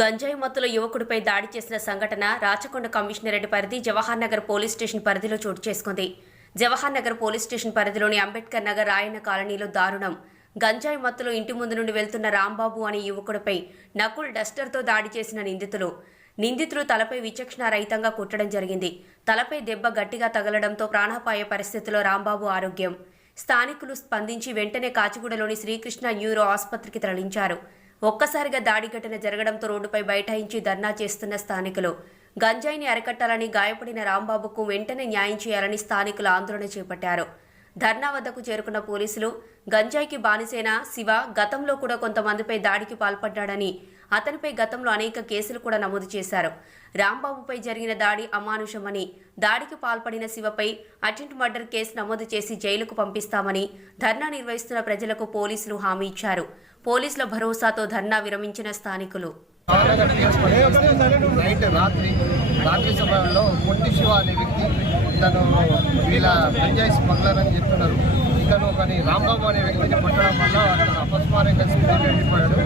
గంజాయి మత్తులో యువకుడిపై దాడి చేసిన సంఘటన రాచకొండ కమిషనరేట్ పరిధి జవహర్ నగర్ పోలీస్ స్టేషన్ పరిధిలో చోటు చేసుకుంది. జవహర్ నగర్ పోలీస్ స్టేషన్ పరిధిలోని అంబేద్కర్ నగర్ రాయన కాలనీలో దారుణం. గంజాయి మత్తులో ఇంటి ముందు నుండి వెళ్తున్న రాంబాబు అనే యువకుడిపై నకుల్ డస్టర్తో దాడి చేసిన నిందితులు. నిందితులు తలపై విచక్షణ రహితంగా కుట్టడం జరిగింది. తలపై దెబ్బ గట్టిగా తగలడంతో ప్రాణాపాయ పరిస్థితిలో రాంబాబు ఆరోగ్యం. స్థానికులు స్పందించి వెంటనే కాచిగూడలోని శ్రీకృష్ణ న్యూరో ఆసుపత్రికి తరలించారు. ఒక్కసారిగా దాడి ఘటన జరగడంతో రోడ్డుపై బైఠాయించి ధర్నా చేస్తున్న స్థానికులు. గంజాయిని అరికట్టాలని గాయపడిన రాంబాబుకు వెంటనే న్యాయం చేయాలని స్థానికులు ఆందోళన చేపట్టారు. ధర్నా వద్దకు చేరుకున్న పోలీసులు గంజాయికి బానిసైన శివ గతంలో కూడా కొంతమందిపై దాడికి పాల్పడ్డాడని అతనిపై గతంలో అనేక కేసులు కూడా నమోదు చేశారు. రాంబాబుపై జరిగిన దాడి అమానుషమని దాడికి పాల్పడిన శివపై అటెంట్ మర్డర్ కేసు నమోదు చేసి జైలుకు పంపిస్తామని ధర్నా నిర్వహిస్తున్న ప్రజలకు పోలీసులు హామీ ఇచ్చారు. పోలీసుల భరోసాతో ధర్నా విరమించిన స్థానికులు. నైట్ రాత్రి రాత్రి సమయంలో పొట్టి శివ అనే వ్యక్తి తను వీళ్ళ గంజాయి స్మగ్లర్ అని చెప్తున్నారు. ఇతను కానీ రాంబాబు అనే వ్యక్తిని పట్టడం వల్ల అతను అపస్మారంగా స్పీడ్ వెళ్ళిపోయాడు.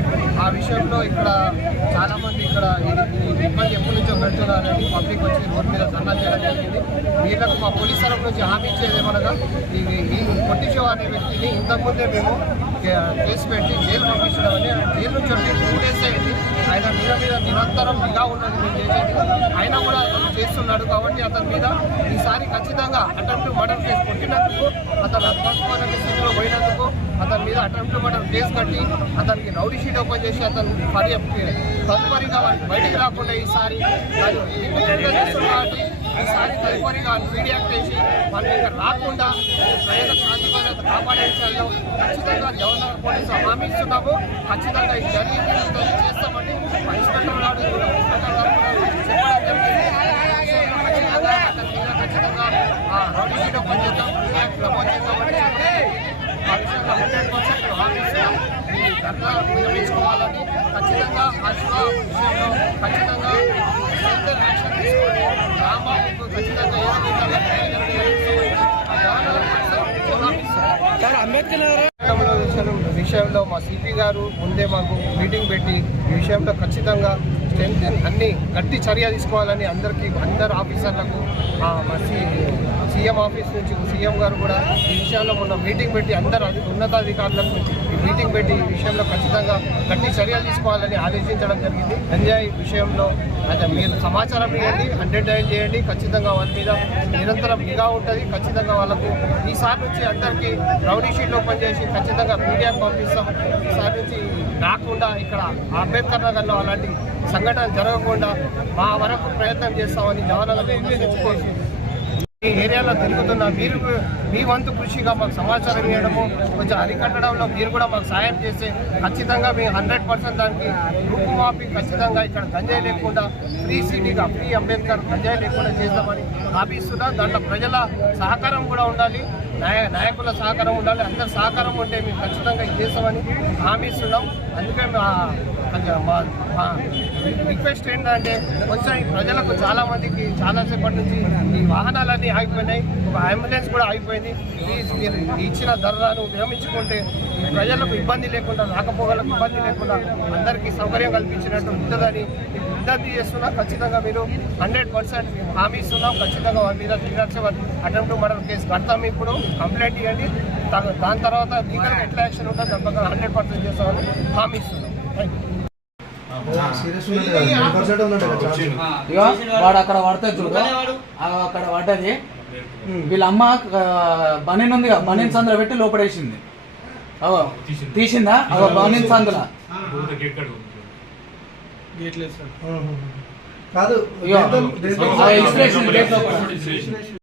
ఆ విషయంలో ఇక్కడ చాలామంది ఇక్కడ ఇబ్బంది ఎప్పటి నుంచో పెడుతున్నారని పబ్లిక్ వచ్చి రోడ్డు మీద ధర్నా చేయడం జరిగింది. వీళ్ళకు మా పోలీస్ తరఫు నుంచి హామీ ఇచ్చేది ఏమనగా ఈ ఈ పొట్టి అనే వ్యక్తిని ఇంతకుముందే మేము కేసు పెట్టి జైలు పంపించడం అని జైలు నుంచి టూ డేస్ అయింది. ఆయన మీద మీద నిరంతరం నిఘా ఉన్నది మేము చేసేది ఆయన కూడా అతను చేస్తున్నాడు కాబట్టి అతని మీద ఈసారి ఖచ్చితంగా అటెంప్ట్ మర్డర్ కేసు కొట్టినందుకు అతను అత్మస్మారక స్థితిలో పోయినందుకు అతని మీద అటెంప్ట్ మర్డర్ కేసు కట్టి అతనికి రౌడీ షీట్ ఓపెన్ చేసి అతను పరి తదుపరిగా వాడికి బయటికి రాకుండా ఈసారి కాబట్టి ఈసారి తదుపరిగా మీడియా చేసి వాళ్ళు ఇక్కడ రాకుండా ప్రజల శాంతి భద్రత కాపాడే విషయాల్లో ఖచ్చితంగా జవహర్ పోలీసులు హామీ ఇస్తున్నాము. ఖచ్చితంగా ఇది జరిగింది చేస్తామండి చేస్తామని ఇన్స్పెక్టర్ గారు కూడా ఇన్స్పెక్టర్ గారు కూడా చెప్పడం జరిగింది ఖచ్చితంగా అతని మీద ఖచ్చితంగా ఆ రౌడీ షీట్ ఓపెన్ చేద్దాం యాక్ట్ నమోదు చేద్దామని ఆ విషయంలో హండ్రెడ్ పర్సెంట్ హామీ ఇస్తున్నాం ఈ విరమించుకోవాలని ఖచ్చితంగా ఆ శివ విషయంలో ఖచ్చితంగా యాక్షన్ తీసుకొని ఖచ్చితంగా ఏ విధంగా విషయంలో మా సిపి గారు ముందే మాకు మీటింగ్ పెట్టి ఈ విషయంలో ఖచ్చితంగా టెన్షన్ అన్ని గట్టి చర్య తీసుకోవాలని అందరికీ అందరు ఆఫీసర్లకు సీఎం ఆఫీస్ నుంచి సీఎం గారు కూడా ఈ విషయంలో మొన్న మీటింగ్ పెట్టి అందరు ఉన్నతాధికారులకు ఈ మీటింగ్ పెట్టి ఈ విషయంలో ఖచ్చితంగా గట్టి చర్యలు తీసుకోవాలని ఆదేశించడం జరిగింది. గంజాయి విషయంలో అయితే మీరు సమాచారం ఇవ్వండి హండ్రెడ్ డైల్ చేయండి. ఖచ్చితంగా వాళ్ళ మీద నిరంతరం నిఘా ఉంటుంది. ఖచ్చితంగా వాళ్ళకు ఈసారి నుంచి అందరికీ రౌడీ షీట్లు ఓపెన్ చేసి ఖచ్చితంగా మీడియాకు పంపిస్తాం. ఈసారి నుంచి రాకుండా ఇక్కడ అంబేద్కర్ నగర్లో అలాంటి సంఘటన జరగకుండా మా వరకు ప్రయత్నం చేస్తామని జవహర్లాల్ చెప్పుకోవచ్చు. ఈ ఏరియాలో తిరుగుతున్న మీరు మీ వంతు కృషిగా మాకు సమాచారం ఇవ్వడము కొంచెం అరికట్టడంలో మీరు కూడా మాకు సాయం చేస్తే ఖచ్చితంగా మేము హండ్రెడ్ పర్సెంట్ దానికి రూపుమాపి ఖచ్చితంగా ఇక్కడ గంజాయి లేకుండా ఫ్రీ సిటీగా ఫ్రీ అంబేద్కర్ గంజాయి లేకుండా చేద్దామని ఆపిస్తున్నా. దాంట్లో ప్రజల సహకారం కూడా ఉండాలి. నాయ నాయకుల సహకారం ఉండాలి. అందరి సహకారం ఉంటే మేము ఖచ్చితంగా ఇది చేస్తామని హామీ ఇస్తున్నాం అందుకే మా రిక్వెస్ట్ ఏంటంటే కొంచెం ఈ ప్రజలకు చాలా మందికి చాలాసేపటి నుంచి ఈ వాహనాలన్నీ ఆగిపోయినాయి. ఒక అంబులెన్స్ కూడా ఆగిపోయింది. ప్లీజ్ మీరు ఇచ్చిన ధరలను విరమించుకుంటే ప్రజలకు ఇబ్బంది లేకుండా రాకపోగలకు ఇబ్బంది లేకుండా అందరికీ సౌకర్యం కల్పించినట్టు ఉంటుందని విజ్ఞప్తి చేస్తున్నా ఖచ్చితంగా మీరు హండ్రెడ్ పర్సెంట్ హామీ ఇస్తున్నాం. ఖచ్చితంగా వాళ్ళ మీద సెవెన్ అటెంప్ట్ మర్డర్ కేసు కడతాం ఇప్పుడు. కంప్లైంట్ ఇవ్వండి. దాని తర్వాత లీగల్ ఎట్లా యాక్షన్ ఉంటుంది దాని ప్రకారం హండ్రెడ్ పర్సెంట్ చేస్తామని హామీ ఇస్తున్నాం. వాడు. అక్కడ పడతాడు చూడు. ఆ అక్కడ పడ్డది. వీళ్ళ అమ్మ బనీన్ ఉంది బనీన్ సందులో పెట్టి లోపడేసింది. తీసిందా. బనీన్ సందులో. కాదు ఇగో దేంతో- దేంతో-